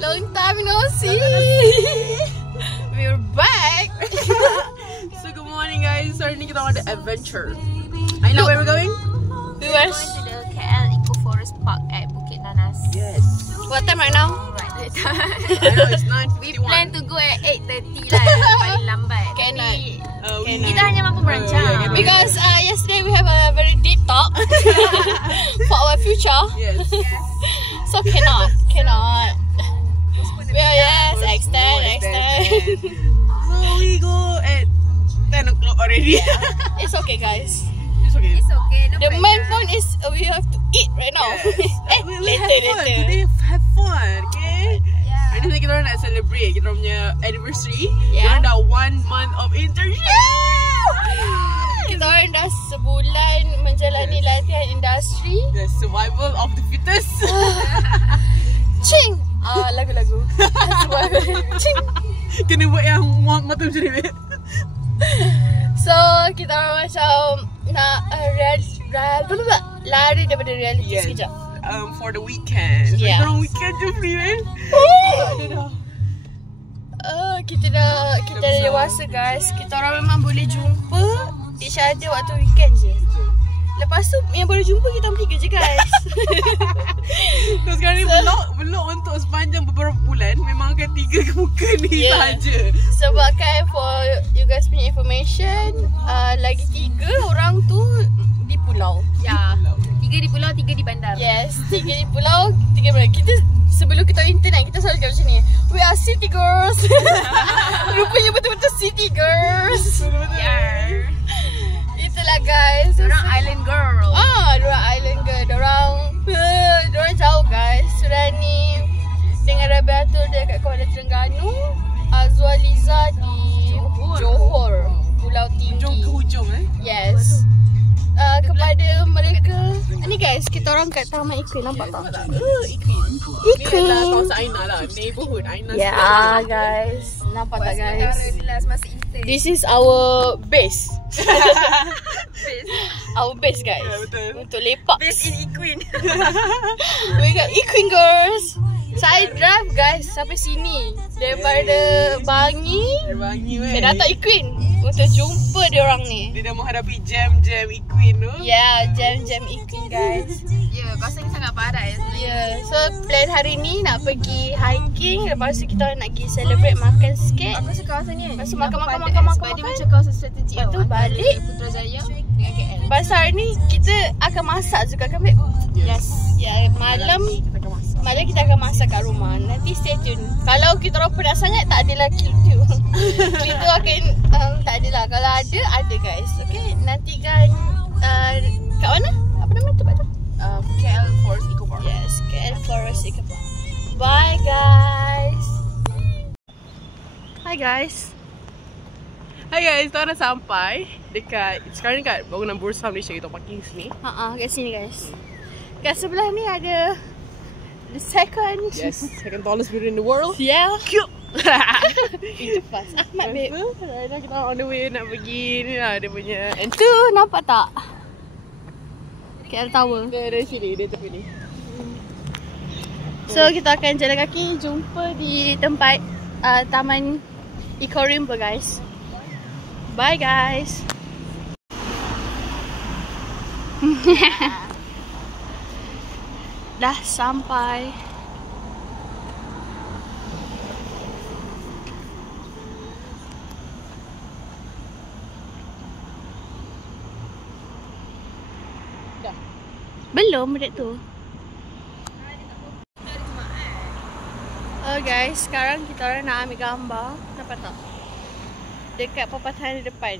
Long time no see. We're back. So good morning guys. So hari ni kita ada adventure. I know where we're going? We were to the KL Eco Forest Park at Bukit Nanas. Yes. what time right now? Right. I know it's 9:51. We plan to go at 8:30 lah, paling lambat. Cannot. Kita hanya mampu merancang. Because yesterday we have a very deep talk for our future. Yes. So cannot. Well, yes, extend. So we go at 10 o'clock already. It's okay, guys. It's okay. It's okay. No The pressure. main point is we have to eat right now. We'll have fun. later. Today have fun, okay? Yeah. Hari ni kita orang nak celebrate kita orang punya anniversary. Yeah. Kita orang dah 1 month of internship. Kita orang dah sebulan menjalani latihan industri. The survival of the fittest. Ching! Lagu-lagu. Ching! Kena buat yang mata macam ni. So, kita orang macam nak lari daripada reality sekejap. For the weekend. So, Yeah. kita orang weekend je free kan? Kita dah dewasa guys. Kita orang memang boleh jumpa each other waktu weekend je. Lepas tu yang boleh jumpa kita orang 3 je guys. So sekarang ni vlog untuk sepanjang beberapa bulan memang akan 3 muka ni sahaja. Sebab kan for you guys punya information, lagi 3 orang tu di pulau. Ya. 3 di pulau, 3 di bandar. Yes, 3 di pulau, 3 di bandar. Kita sebelum kita internet kita selalu cakap macam ni. We are city girls. Rupanya betul-betul city girls. Yeah. Itulah guys. Orang island girl. Diorang island girl. Diorang jauh guys. Surani dengan Rabiatul dia kat Kuala Terengganu. Azwaliza di Johor. Pulau Tinggi. Hujung ke hujung Yes. Kepada mereka, ni guys, kita orang kat Taman Iklim, nampak tak? Iklim. Iklim. Ni adalah kawasan Aina lah. Neighborhood Aina. Ya guys. Nampak tak guys? Masa intern. This is our base. Our base guys. Ya, betul. Untuk lepak. Base in Equin. We got Equin girls. Saya drive guys sampai sini. Daripada Bangi. Saya datang Equin untuk jumpa dia orang ni. Dia dah menghadapi jam-jam Equin tu. Ya, jam-jam Equin guys. Ya, kawasan ni sangat padat ya sebenarnya. Ya, so plan hari ni nak pergi hiking. Lepas tu kita nak pergi celebrate makan sikit. Aku suka kawasan ni. Lepas tu Nampak makan. sebab dia macam kawasan strategik. Lepas tu balik. Putrajaya dengan KL. Lepas hari ni kita akan masak juga kan babe? Yes. Ya, malam kita akan masak kat rumah. Nanti stay tune. Kalau kita orang penat sangat, tak adalah clip tu. Clip tu akan tak adalah. Kalau ada guys. Okay, nanti kan kat mana? Apa nama tempat tu? KL Forest Eco Park. Yes, KL Forest Eco Park. Bye guys. Hi guys. Hai guys, kita dah sampai dekat sekarang ni kat bangunan Bursa Malaysia, kita parking sini. Kat sini guys. Kat sebelah ni ada the second tallest building in the world. Yeah. Cute. Itu fast. Ahmad babe. Right now kita on the way nak pergi ni lah dia punya. And Tu nampak tak? KL Tower. dia dari sini, dia tepi ni. So kita akan jalan kaki jumpa di tempat Taman Eco Rimba guys. Bye guys. Dah sampai. Dah. Belum budak tu. Oh guys, sekarang kita orang nak ambil gambar. Nampak tak? Dekat perpatahan di depan.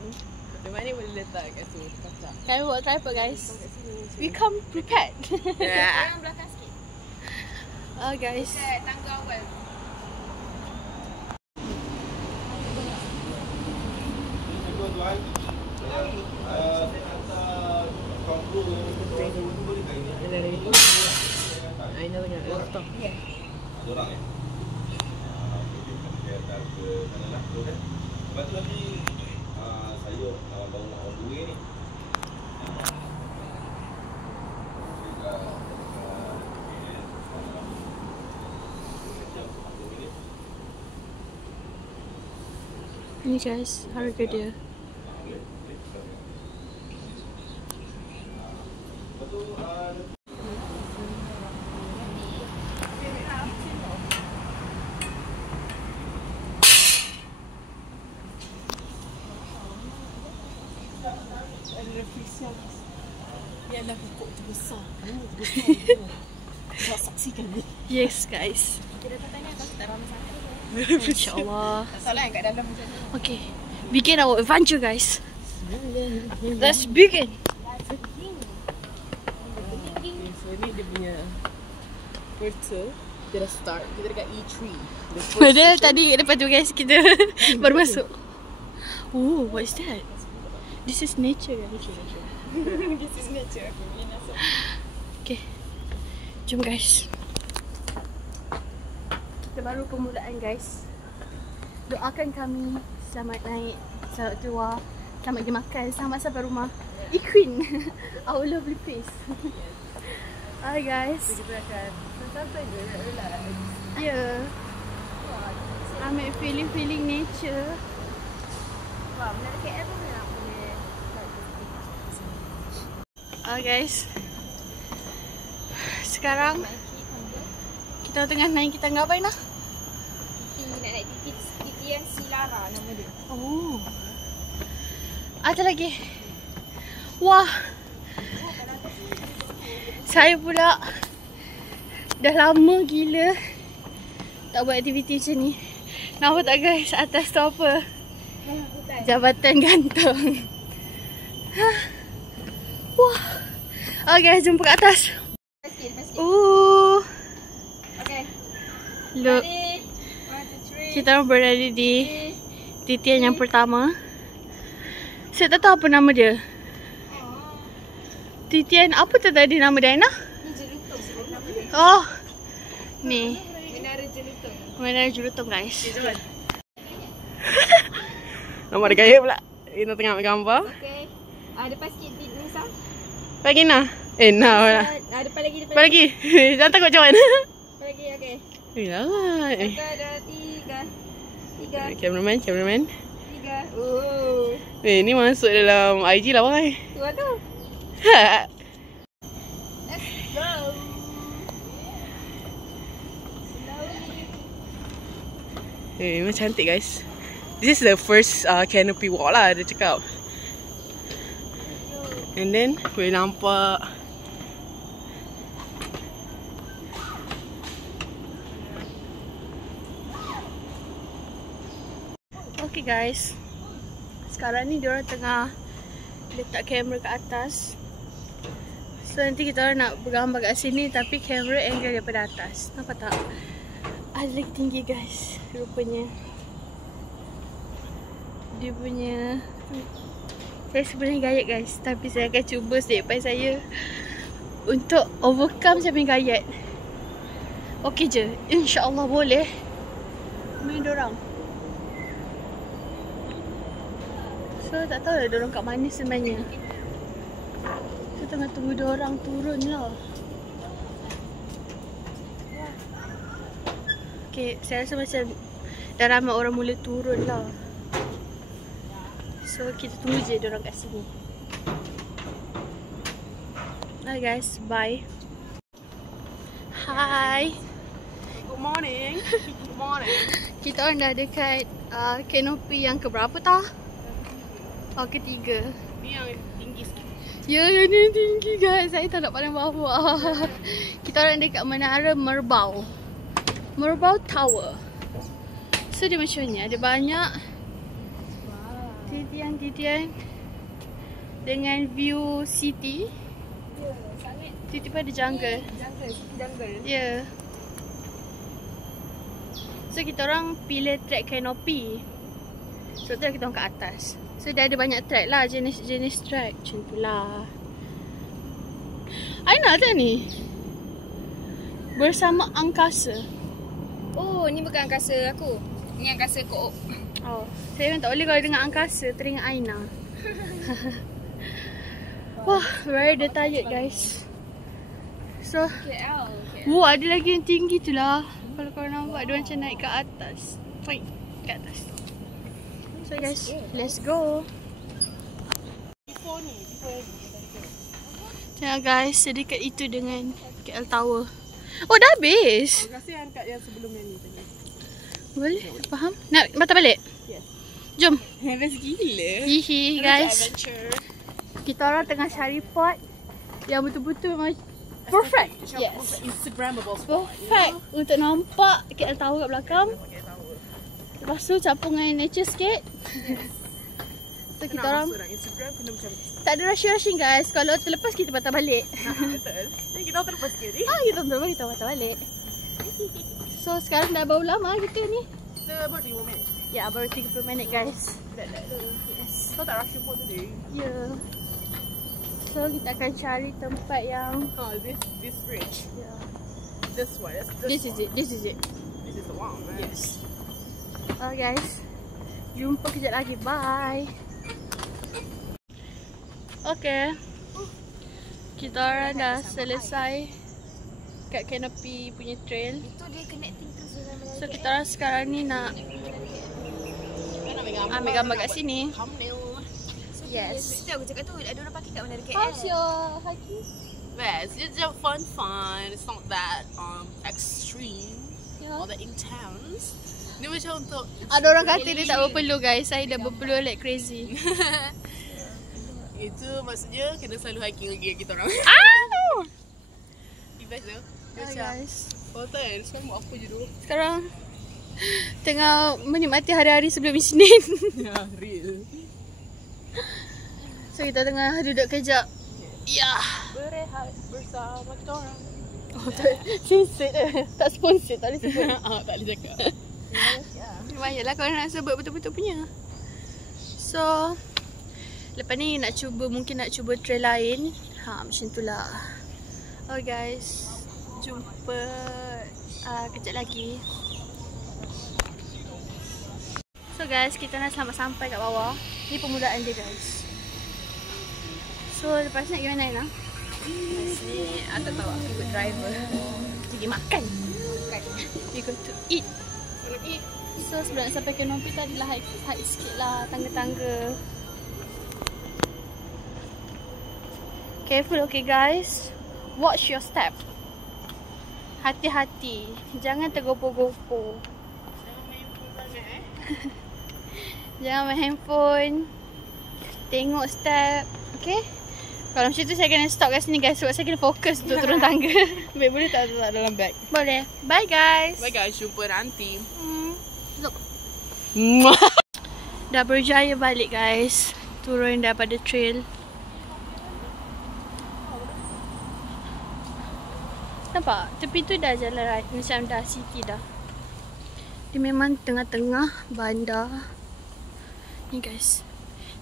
Macam mana boleh letak kat tu kaca? Kami buat tripod guys. We come prepared. Orang belakang sikit. Oh guys. Dekat tangga awal. Aina tengah laptop. Ya. Orang lepas tu nanti saya baru nak on the way ni. Ini guys, harga dia. Biarlah pokok tu besar. Kau saksikan ni. Yes guys. Kita dah tanya kau tak ramai sangat. InsyaAllah. Salah yang kat dalam macam ni. Okay, begin our adventure guys. Let's begin. So ni dia punya portal. Kita dah start. Kita dekat E3. Padahal tadi lepas tu guys kita baru masuk. Oh, what is that? This is nature guys. This is nature. Okay, boleh masuk. Okay, jom guys. Kita baru permulaan guys. Doakan kami selamat naik, selamat keluar, selamat pergi makan, selamat sampai rumah. Queen, our lovely place. Hi guys. Kita akan sampai je relax. Yeah. I'm feeling nature. Wah, benda KL pun nak boleh. Guys. Sekarang kita tengah naik kita ngapain lah? Nak naik titian si Lara nama dia. Oh. Ada lagi. Wah. Saya pula dah lama gila tak buat aktiviti macam ni. Nampak tak guys atas tu apa? Jabatan gantung. Wah. Okay, jumpa kat atas. Okay. Look. 1, 2, 3. Kita orang berada di titian yang pertama. Saya tak tahu apa nama dia. Titian apa tu tadi nama dia, Aina? Ni Jerutung nama dia. Oh. Ni. Menara Jerutung. Menara Jerutung guys. Nampak dia gaya pula. Kita tengah ambil gambar. Okay. Depan sikit Nisa. Pagi Nah. Nah pula. Depan lagi. Depan lagi. Jangan takut macam mana. Depan lagi, okay. Lah. 1, 2, 3. 3. Cameraman. 3. Oh. Ni masuk dalam IG lah bang. Tu. Ha. Let's go. Memang cantik guys. This is the first canopy walk lah dia cakap. And then boleh nampak Okay guys. Sekarang ni diorang tengah letak kamera kat atas. So nanti kita orang nak bergambar kat sini tapi kamera angle daripada atas. Nampak tak? Ada lagi tinggi guys. Rupanya dia punya. Saya sebenarnya gayat guys, tapi saya akan cuba sedikit saya untuk overcome saya punya gayat. Okey je, insya-Allah boleh. Main dorang. So tak tahu lah dorang kat mana sebenarnya. So tengah tunggu dorang turun lah. Okay, saya rasa macam dah ramai orang mula turun lah. So kita tunggu je dorang kat sini. Hi guys, bye. Hi. Good morning. Good morning. Kita orang dah dekat kanopi yang keberapa tah? Ketiga. Ni yang tinggi sikit. Ya, ni tinggi guys. Saya tak nak pandang bawah. Kita orang dekat Menara Merbau. Merbau Tower. So dia macam ni. Ada banyak titian-titian dengan view city. Ya, sangat. Tiba-tiba ada jungle. Jungle. Ya. So kita orang pilih track canopy. So tu kita orang kat atas. So dia ada banyak track lah, jenis-jenis track. Macam tu lah. Aina tak ni? Bersama angkasa. Oh, ni bukan angkasa aku. Ini angkasa Koop. Oh, saya memang tak boleh kalau dengar angkasa teringat Aina. Wah, very tired guys. So, KL. wah ada lagi yang tinggi tu lah. Kalau korang nampak dia macam naik ke atas. Wait, ke atas. So guys, let's go. Tengok guys, sedikit itu dengan KL Tower. Oh, dah habis. Kasihan kat yang sebelumnya ni tadi. Boleh, faham? Nak patah balik? Yes. Jom. Best gila. Hihi guys. Adventure. Kita orang tengah cari pot yang betul-betul memang perfect. Yes. Instagrammable spot. Perfect untuk nampak KL Tower kat belakang. Lepas tu campur dengan nature sikit. So kita orang Instagram kena macam tak ada rushing guys. Kalau terlepas kita patah balik. betul. Ni kita terlepas sikit ni. Kita terlepas kita patah balik. So sekarang dah baru lama kita ni. Baru 30 minit. Ya, baru 30 minit guys. Yes. Kau tak rush pun tadi. Ya. So kita akan cari tempat yang This bridge. yeah. This one. This is it. This is it. This is the one, man. Yes. Guys, jumpa kejap lagi. Bye. Okay, kita orang dah selesai kat canopy punya trail. Itu dia connecting terus dengan So kita orang sekarang ni nak ambil gambar kat sini. Yes. Itu aku cakap tu, ada orang pakai kat mana dekat How's your hiking? Yes, it's just fun. It's not that extreme Yeah. or that intense. Ni macam untuk Ada orang kata dia tak berpeluh guys. Saya dah berpeluh like crazy. itu maksudnya kena selalu hiking lagi kita orang. Best tu. Hi guys. Hotel sekarang buat apa je tu? Sekarang tengah menikmati hari-hari sebelum Isnin. Ya, real. So kita tengah duduk kejap. Ya. Berehat bersama kita orang. Oh, tak sponsored tak sponsor, tak boleh sebut. Tak boleh cakap. Lumayanlah kalau nak sebut betul-betul punya. So lepas ni mungkin nak cuba trail lain. Macam tu lah. Okay guys, jumpa kejap lagi. So guys, kita nak selamat sampai kat bawah. Ni permulaan dia guys. So lepas ni nak pergi mana Aina? Lepas ni aku tahu aku ikut driver. Pergi makan. We go to eat. So sebelum nak sampai canopy tu adalah hike sikit lah, tangga-tangga. Careful okay guys. Watch your step. Hati-hati. Jangan tergopoh-gopoh. Jangan main handphone. Tengok step. Okay. Kalau macam tu saya kena stop kat sini guys. Sebab saya kena fokus untuk turun tangga. Boleh tak dalam bag? Boleh. Bye guys. Bye guys, jumpa nanti. Look. Dah berjaya balik guys. Turun daripada trail. Nampak? Tepi tu dah jalan raya. Macam dah city dah. Dia memang tengah-tengah bandar. Ni guys.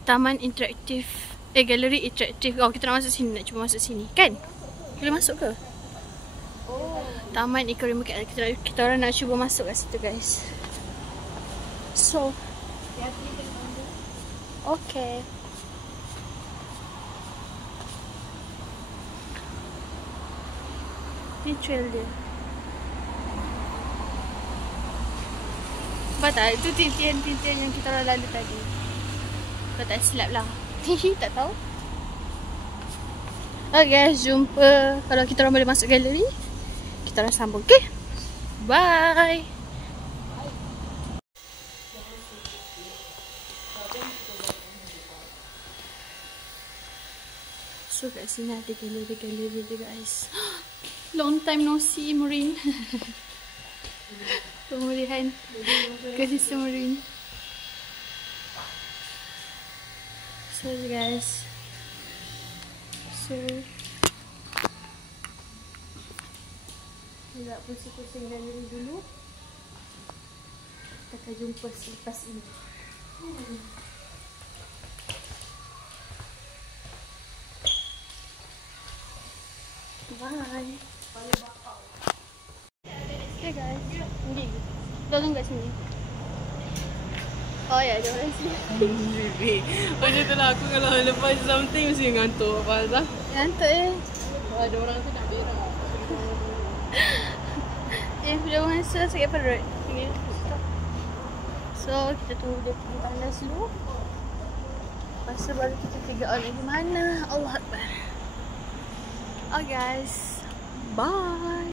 Taman interaktif. Galeri interaktif. Oh, kita nak masuk sini. Nak cuba masuk sini. Kan? Boleh masuk ke? Taman Ekonomi kita orang nak cuba masuk kat situ guys. So okay. Ni trail dia. Nampak tak? Itu tintian-tintian yang kita orang lalu tadi. Kalau tak silap lah. Tak tahu. Okay guys, jumpa. Kalau kita orang boleh masuk galeri, kita orang sambung. Okay? Bye. So kat sini ada galeri dia guys. Long time no see Marine. Pemulihan ekosistem marine. So guys, agak pusing-pusing galeri dulu. Kita akan jumpa selepas ini. Bye. Okay guys, pergi. Tolong kat sini. Oh ya, jangan sini. Macam tu lah aku kalau lepas something mesti ngantuk. Faham tak? Ngantuk Ada orang tu nak berak. Bila masa sakit perut. So kita tunggu dia pergi panas dulu. Lepas tu baru kita figure out lagi mana. Allah Akbar. Oh guys, bye.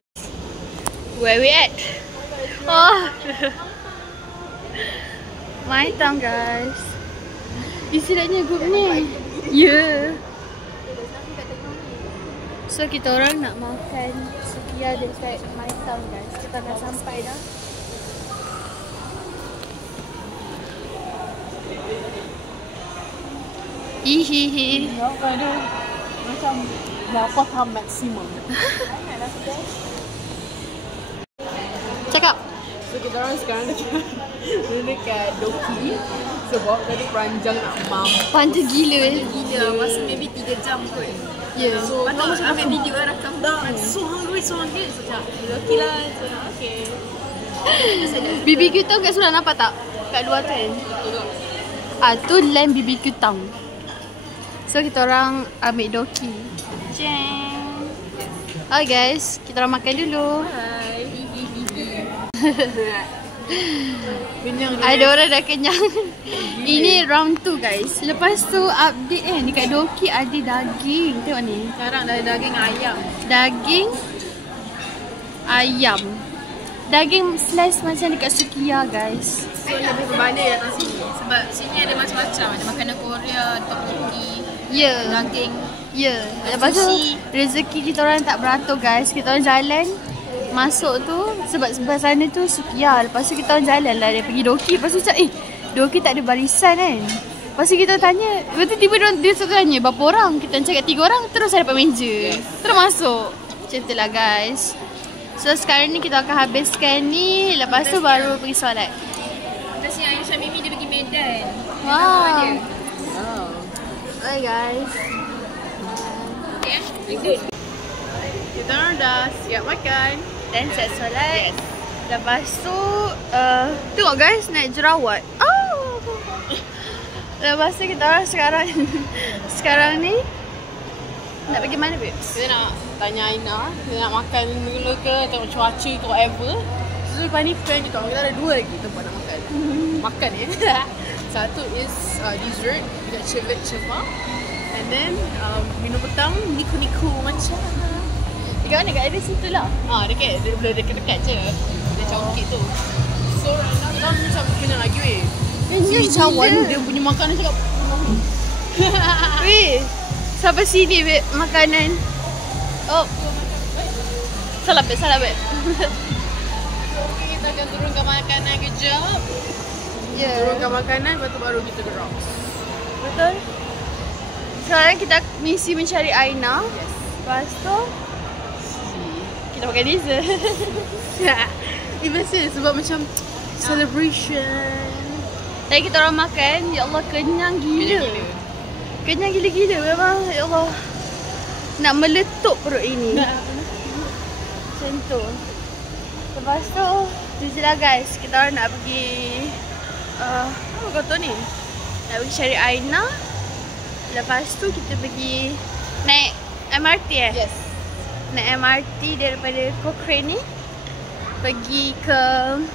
Where we at? Oh, my town guys. Istilahnya group ni. Yeah. So kita orang nak makan sukiya dekat my town guys. Kita dah sampai dah. Hihihi. Macam berapa tahap maksimum. Cakap. So kita orang sekarang dekat Doki. Sebab tadi peranjang nak mampus. Panjang gila. Gila, masa maybe 3 jam kot. Yeah. So Patut ambil video rakam. so hungry. So macam okay lah. So okay. BBQ Town kat sebelah nampak tak? Kat luar tu kan? Tu land BBQ Town. So kita orang ambil Doki. Jeng. Hi guys, kita orang makan dulu. Kenyang Ada orang dah kenyang. Ini round 2 guys. Lepas tu update dekat Doki ada daging. Tengok ni. Sekarang dah ada daging ayam. Daging ayam. Daging slice macam dekat Sukiya guys. So lebih berbanding datang sini. Sebab sini ada macam-macam. Ada makanan Korea, tteokbokki, Ya. daging. Ya. Lepas tu Sushi. rezeki kita orang tak beratur guys. Kita orang jalan masuk tu sebab sebelah sana tu Sukiya. Lepas tu kita orang jalan lah dia pergi Doki. Lepas tu macam Doki tak ada barisan kan. Lepas tu kita tanya, tiba-tiba dia tanya berapa orang. Kita cakap 3 orang terus saya dapat meja. Terus masuk. Macam tu lah guys. So sekarang ni kita akan habiskan ni. Lepas tu baru pergi solat. Kita siang Aisyah Mimi dia pergi Medan. Wow. Wow. Hi guys. Okay, good. Kita orang dah siap makan. Dan siap solat. Lepas tu tengok guys naik jerawat. Oh. Lepas tu kita orang sekarang ni nak pergi mana babes? Kita nak tanya Aina, kita nak makan dulu ke, tengok cuaca ke whatever. So lepas ni plan kita ada 2 lagi tempat nak makan. Makan Satu is dessert dekat Chevet Cheva. And then minum petang niku-niku macam. Dekat mana? Kat area situ lah. Dekat dekat je. Dia congkit tu. So right now kita macam kenyang lagi weh. Si cawan dia punya makanan cakap. Weh, sampai sini babe makanan. Oh. Salah babe. Okay, kita akan turunkan makanan kejap. Ya. Turunkan makanan, lepas tu baru kita gerak. Betul. Sekarang kita misi mencari Aina. Yes. Lepas tu kita makan dessert. Ini biasa sebab macam celebration. Tadi kita orang makan, ya Allah kenyang gila. Kenyang gila-gila memang, ya Allah. Nak meletup perut ini. Macam tu. Lepas tu, tu je lah guys. Kita orang nak pergi apa kata ni? Nak pergi cari Aina. Lepas tu kita pergi naik MRT Yes. Naik MRT daripada Cochrane ni. Pergi ke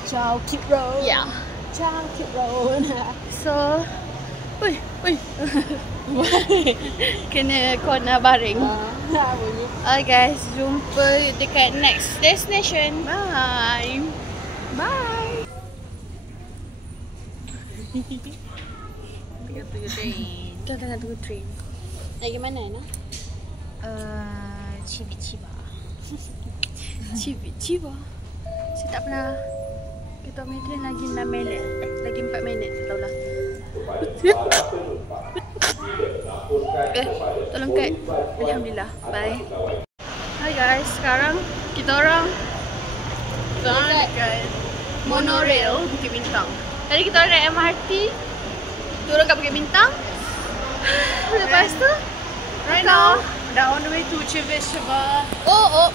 Chow Kit Road. ya. Chow Kit Road. So kena corner baring. Okay guys, jumpa dekat next destination. Bye. Bye. Tengah train. Kita tengah tunggu train. Lagi mana Ana? Ciba. Ciba. Saya tak pernah. Kita main train lagi 6 minit. Lagi 4 minit, tak tahulah. Tolong kat. Alhamdulillah. Bye. Hi guys, sekarang kita orang Dekat monorail Bukit Bintang. Tadi kita orang naik MRT. Turun kat Bukit Bintang. Lepas tu Right now, dah on the way to Chevet Cheva. Oh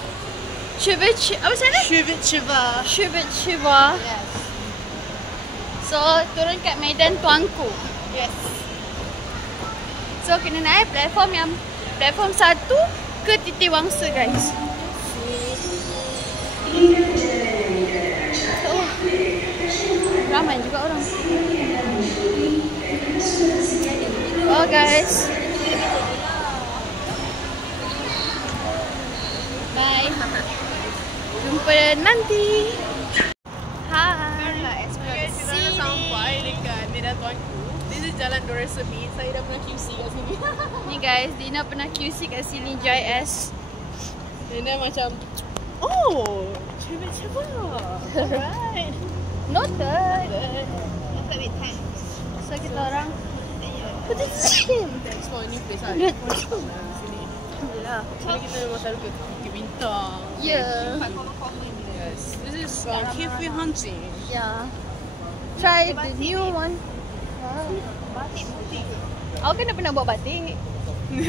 Chevet apa sana? Chevet Cheva. Chevet Cheva. Yes. So turun kat Medan Tuanku. Yes. So kena naik platform 1 ke Titi Wangsa guys. Oh. ramai juga orang. Oh guys. Bye. Jumpa nanti. Hai. Kita dah sampai dekat Medan Tuanku. This is Jalan Dora Semi. Saya dah pernah QC kat sini. Ni guys, Dina pernah QC kat sini JS. And then macam, oh, cepat. Alright. Noted. So kita orang put it in. Explore new place lah. Good. Sini. Alhamdulillah. Sini kita memang selalu ke Bukit Bintang. Yeah. Yes. This is cafe hunting. Yeah. Try the new one. Aku kan dah pernah buat batik.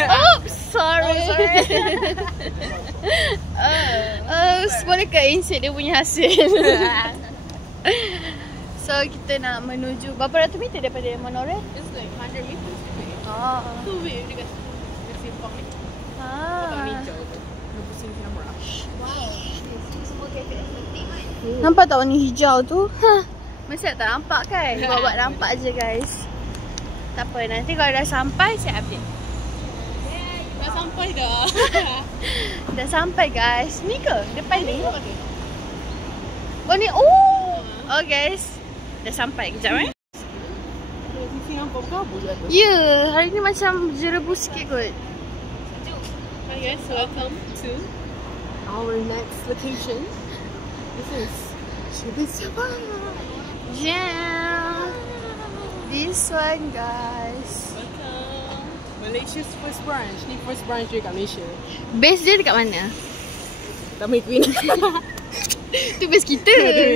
Oh, sorry. Boleh ke insert dia punya hasil? So kita nak menuju berapa ratus meter daripada monorail? It's like 100 meters. Oh. Tu weh dekat simpang ni. Tak hijau tu. Dia pusing kamera. Nampak tak warna hijau tu? Mesti tak nampak kan? Buat nampak je guys. Tak apa, nanti kalau dah sampai saya update. Dah sampai dah. Dah sampai guys. Ni ke? Depan ni? Oh ni, oh! Oh guys. Dah sampai kejap Sisi nampak berkabut je atas. Ya, hari ni macam jerebu sikit kot. Hi guys, welcome to our next location. This is Cibis Sabang. Yeah. This one guys. Welcome. Malaysia's first branch. Ni first branch dia kat Malaysia. Base dia dekat mana? Damai Queen. Tu base kita.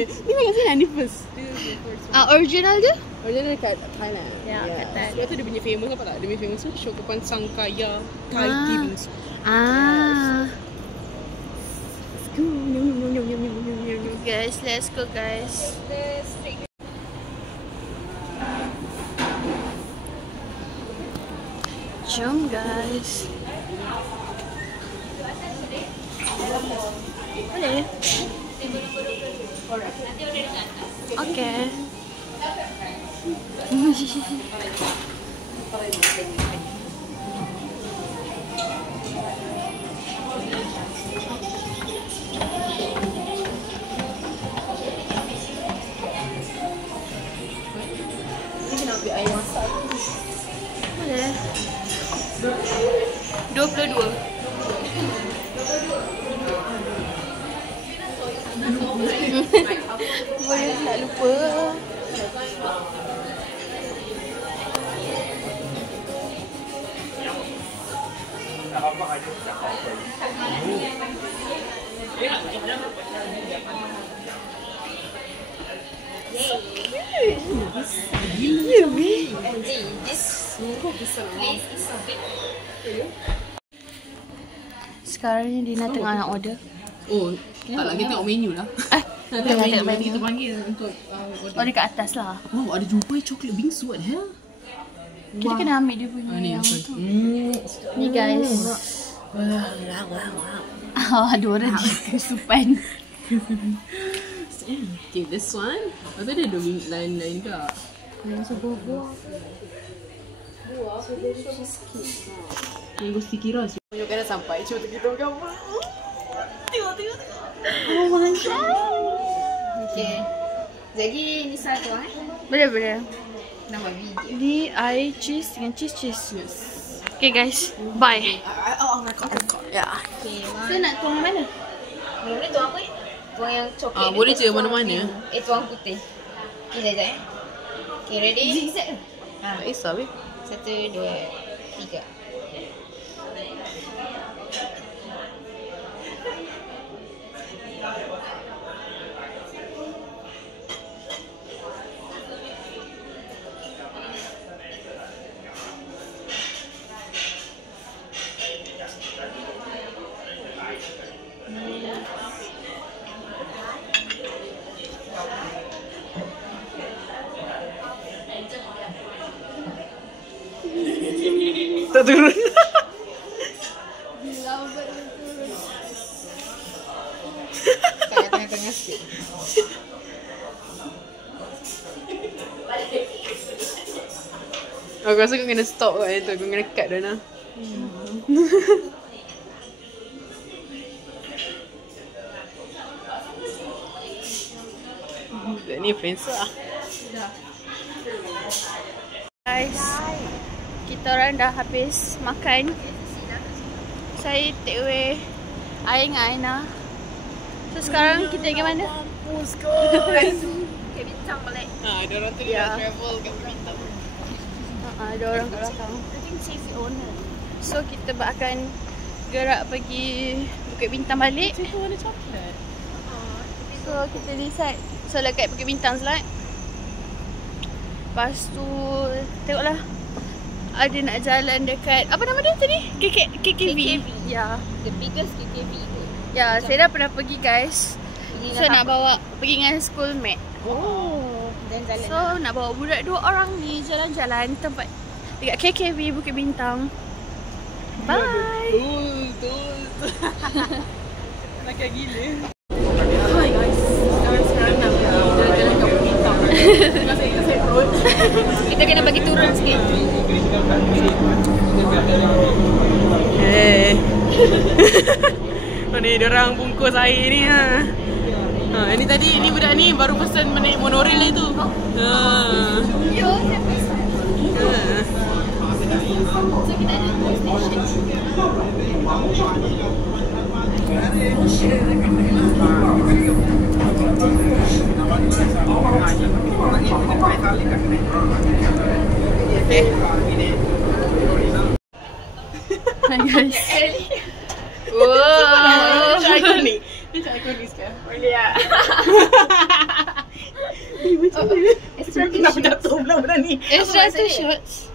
Ni kat sini ni first. This is the first one. Original dia? Original dekat Thailand. Ya, kat Thailand. Sebab tu dia punya famous apa tak? Dia punya famous tu Shokupan Sangkaya Thai tea bingsu. Let's go. Guys, let's go guys. Jom guys. Boleh? Okay. Boleh. 22. Boleh tak lupa. Sekarang ni Dina tengah nak order. Oh, tak lah, kita tengok menu lah. Nak tengok menu, nanti kita panggil untuk order. Order kat atas lah. Oh, ada jumpai coklat bingsu, what the hell? Kita kena ambil dia punya Ni, yang betul. tu. Ni guys. Ada orang di kesupan. Okay, this one. Lepas tu dia ada lain-lain ke? Yang buah-buah. Yang gue sticky rice. Tunjukkan dah sampai. Cuba kita bergambar. Tengok. Oh my god. Okay. Jadi ni satu Boleh. Nama video. Ni air cheese dengan cheese. Yes. Okay guys, bye. Record. Ya. Okay, Saya nak tuang mana? Boleh tuang apa? Tuang yang coklat. Boleh je mana-mana. Tuang putih. Okay, sekejap Okay, ready? Zigzag. Tak kisah weh. 1, 2, 3. Tak turun. Kat tengah-tengah sikit. Aku rasa kau kena stop kat tu. Kau kena cut dah. Ni influencer lah. Guys, kita orang dah habis makan. Saya take away air dengan Aina. So sekarang kita pergi mana? Mampus guys. Okay, bintang balik. Ada orang tu dia travel kat Bintang. Ada orang kat belakang. I think she's the owner. So kita akan gerak pergi Bukit Bintang balik. Itu warna coklat. So kita decide solat kat Bukit Bintang slide. Lepas tu tengoklah ada nak jalan dekat apa nama dia tadi? KKV. Ya. The biggest KKV tu. Ya, saya dah pernah pergi guys. Ini So nak bawa pergi dengan schoolmate. Oh. Dan jalan. So nak bawa budak 2 orang ni jalan-jalan tempat dekat KKV Bukit Bintang. Bye. Betul. Nakal gila. Hi guys. Sekarang nak pergi jalan-jalan kat Bukit Bintang. Saya road. Kita kena bagi turun sikit. Ni diorang bungkus air ni ha. Ini tadi ni budak ni baru pesan menaik monorail lah tu. Yo, saya pesan. So kita ada station. Hi guys. Wow. Macam ikonik. Macam ikonik sekarang. Ya. Extra kenapa jatuh pula budak ni? Extra 2 shots.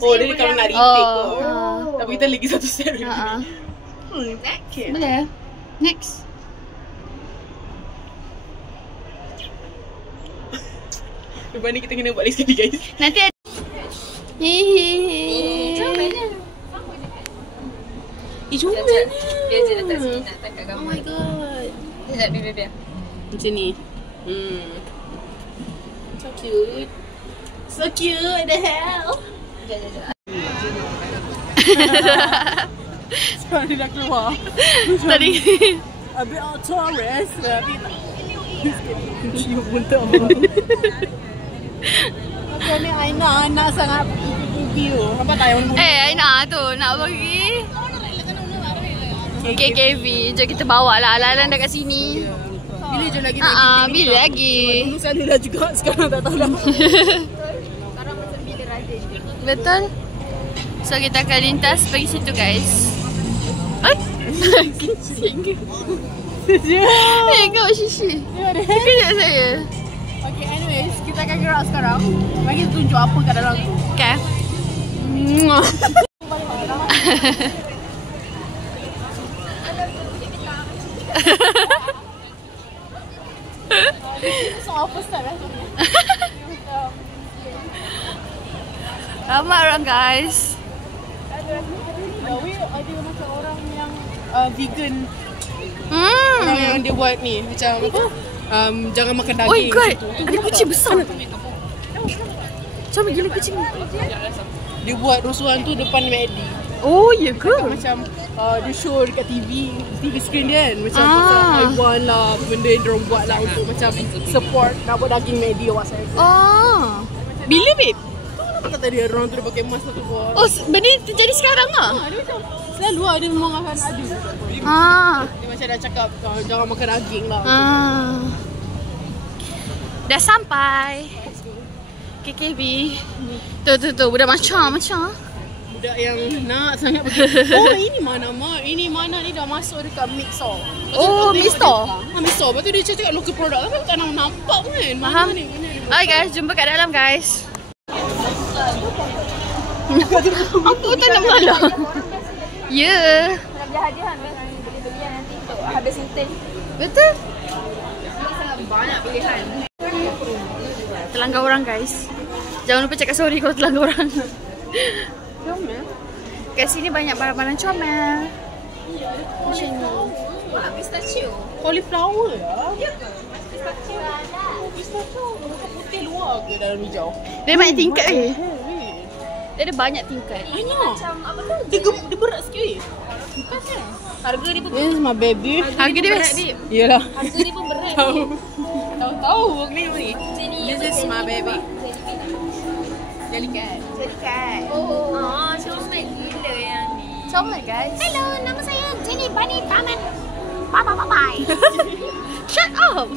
Oh, dia kalau nak retake Oh. Tapi kita lagi satu set dulu. Next. Boleh. Next. Lepas ni kita kena buat lagi sekali guys. Nanti ada. Hihihi. Biar je letak sini nak tangkap gambar. Oh my god. Biar. Macam ni. So cute. So cute, what the hell? Sekarang dia dah keluar. Tadi. A bit of Taurus. Tapi tak. Cium muntah. Macam ni Aina nak sangat view. Nampak tak yang Aina tu nak pergi KKV. Jom kita bawa lah ala-ala dekat sini. bila je lagi Bila lagi? Dulu saya ada juga, sekarang tak tahu dah. Sekarang macam bila rada je. Betul. So kita akan lintas pergi situ guys. Kucing. Kau shishi. Kejap saya. Okay, anyways, kita akan gerak sekarang. Bagi tunjuk apa kat dalam tu. Okay. Ramai orang guys. Ada macam orang yang vegan. Orang yang dia buat ni macam apa? Jangan makan daging. Oh god, macam tu. ada kucing besar. Macam gila kucing. Dia buat rusuhan tu depan McD. Oh ya ke? Macam dia show dekat TV screen dia kan. Macam pasal haiwan lah, benda yang diorang buat lah untuk macam support nak buat daging McD or whatever. Oh. Bila babe? Apa kata dia, orang tu dia pakai mask tu buat. Oh, benda ni terjadi sekarang lah? Dia macam selalu ada memang akan ada. Dia macam dah cakap jangan makan daging lah. Dah sampai KKV. Tu budak macam Budak yang nak sangat pergi. Oh ini mana mak? Ini mana ni dah masuk dekat Mixor. Oh Mixor. Mixor. Lepas tu dia cakap local product. Tapi tak nampak kan. Faham? Mana ni? Hai guys, jumpa kat dalam guys. Apa tak nak mengalah? Ya. Nak beli hadiah boleh beli nanti untuk habis intern. Betul. Sangat banyak pilihan. Terlanggar orang guys. Jangan lupa cakap sorry kalau terlanggar orang. Comel. Kat sini banyak barang-barang comel. Macam ni. Wah, pistachio. Cauliflower ya? Ya ke? Pistachio ada. Pistachio putih luar ke dalam hijau? Dia banyak tingkat Hey. Dia ada banyak tingkat. Banyak. Macam apa tu? Dia berat sikit. Bukan kan? Harga dia pun This is my baby. Harga dia berat, best. babe. Yelah. Harga dia pun berat. Tahu ni ni. Jelly. This is my baby. Jellycat. Tingkat. Oh, comel gila yang ni. Comel guys. Hello, nama saya Jenny Bunny Taman. Bye. Shut up.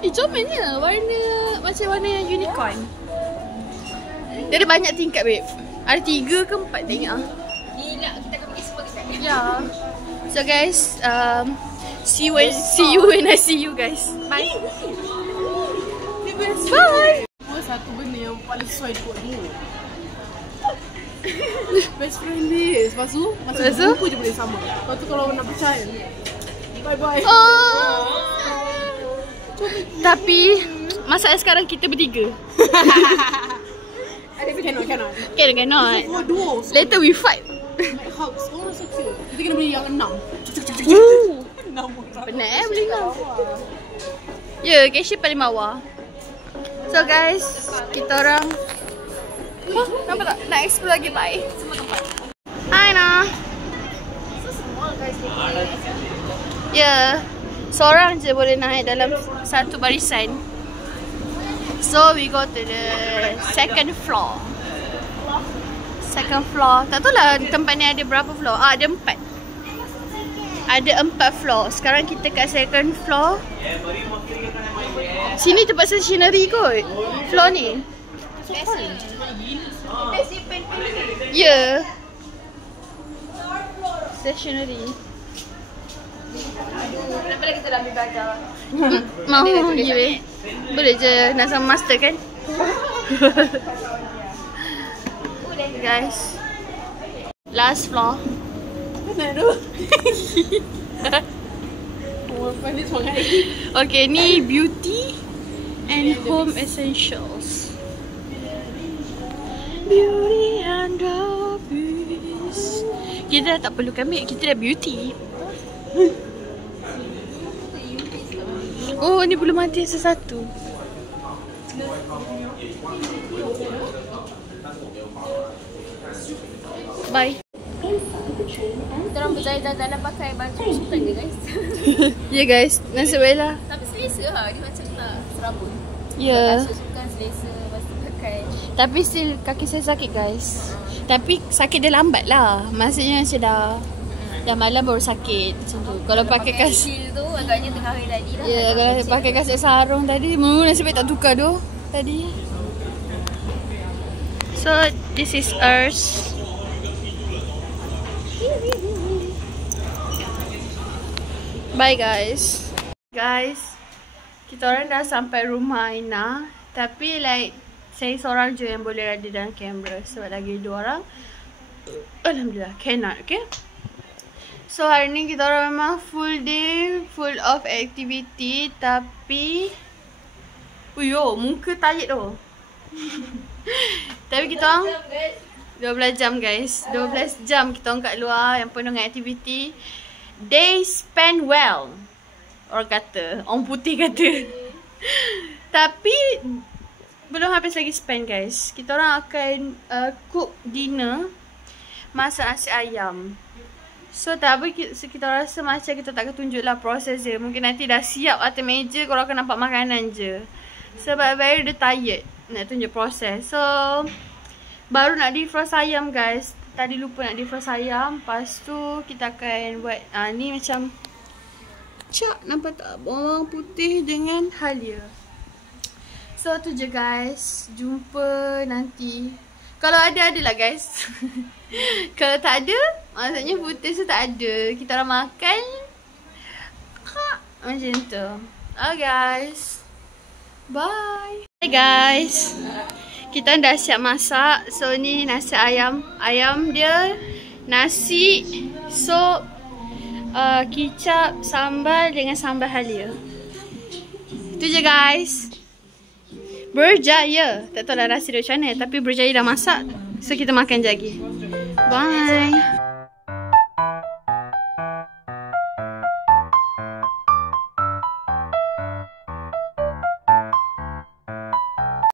Comelnya. Warna macam warna unicorn. Dia ada banyak tingkat babe. Ada 3 ke 4 tak ingat. Gila, kita akan pergi semua dekat. Yeah. So guys, see you when I see you guys. Bye. Bye. Satu benda yang paling sesuai buat dia. Best friend dia. Lepas tu masa buku je boleh sama. Lepas tu kalau nak percaya, bye-bye. Oh. Tapi masalah sekarang kita bertiga. Cannot. Oh, duo. Later we fight. Like hugs. Oh, so cute. Kita kena beli yang 6. Penat beli kau. Ya, Casey paling bawah. So guys, kita orang nampak tak? Nak explore lagi bye. Semua tempat. Hi Nah. So small guys. Ya, seorang je boleh naik dalam satu barisan. So we go to the second floor. Second floor. Tak tahu lah tempat ni ada berapa floor. Ada 4. Ada 4 floor. Sekarang kita kat second floor. Sini tempat stationery kot. Floor ni. Ya. Stationery. Kenapa lagi kita dah ambil belajar? Mau je. Boleh je nak sama master kan? Guys. Last floor. Mana tu? Oh, pandai semangat lagi. Okay, ni beauty and home essentials. Beauty and the beast. Kita dah tak perlu ambil, kita dah beauty. Oh, ni belum mati satu. Bye. Kita orang berjalan-jalan dalam pakai baju sultan je guys. Ya guys, nasib baiklah. Tapi selesa lah, dia macam tak serabut. Ya. Kasut sukan selesa, lepas tu pakai. Tapi still kaki saya sakit guys. Tapi sakit dia lambat lah. Maksudnya macam dah malam baru sakit macam tu. Kalau pakai kasut Shield tu agaknya tengah hari tadi lah. ya, kalau pakai kasut sarung tadi, nasib baik tak tukar tu tadi. So this is ours. Bye guys. Guys, kita orang dah sampai rumah Aina. Tapi like saya seorang je yang boleh ada dalam kamera. Sebab lagi 2 orang alhamdulillah cannot. Okay. So hari ni kita orang memang full day, full of activity. Tapi uyo, muka tired tu. Tapi kita orang 12 jam guys. 12 jam kita orang kat luar yang penuh dengan aktiviti. They spend well. Orang kata, orang putih kata. Tapi belum habis lagi spend guys. Kita orang akan cook dinner, masak nasi ayam. So tak apa, kita rasa macam kita tak akan tunjuk lah proses dia. Mungkin nanti dah siap atas meja, korang akan nampak makanan je. Sebab very dia tired nak tunjuk proses. So baru nak defrost ayam guys. Tadi lupa nak defrost ayam. Lepas tu kita akan buat ni macam cak, nampak tak? Bawang putih dengan halia. So tu je guys. Jumpa nanti. Kalau ada, adalah guys. Kalau tak ada, maksudnya putih tu tak ada. Kita orang makan macam tu. Okay guys, bye. Hey guys, kita dah siap masak. So ni nasi ayam. Ayam dia nasi, sup, kicap, sambal dengan sambal halia. Itu je guys. Berjaya. Tak tahu lah rasa dia macam mana, tapi berjaya dah masak. So kita makan je lagi. Bye.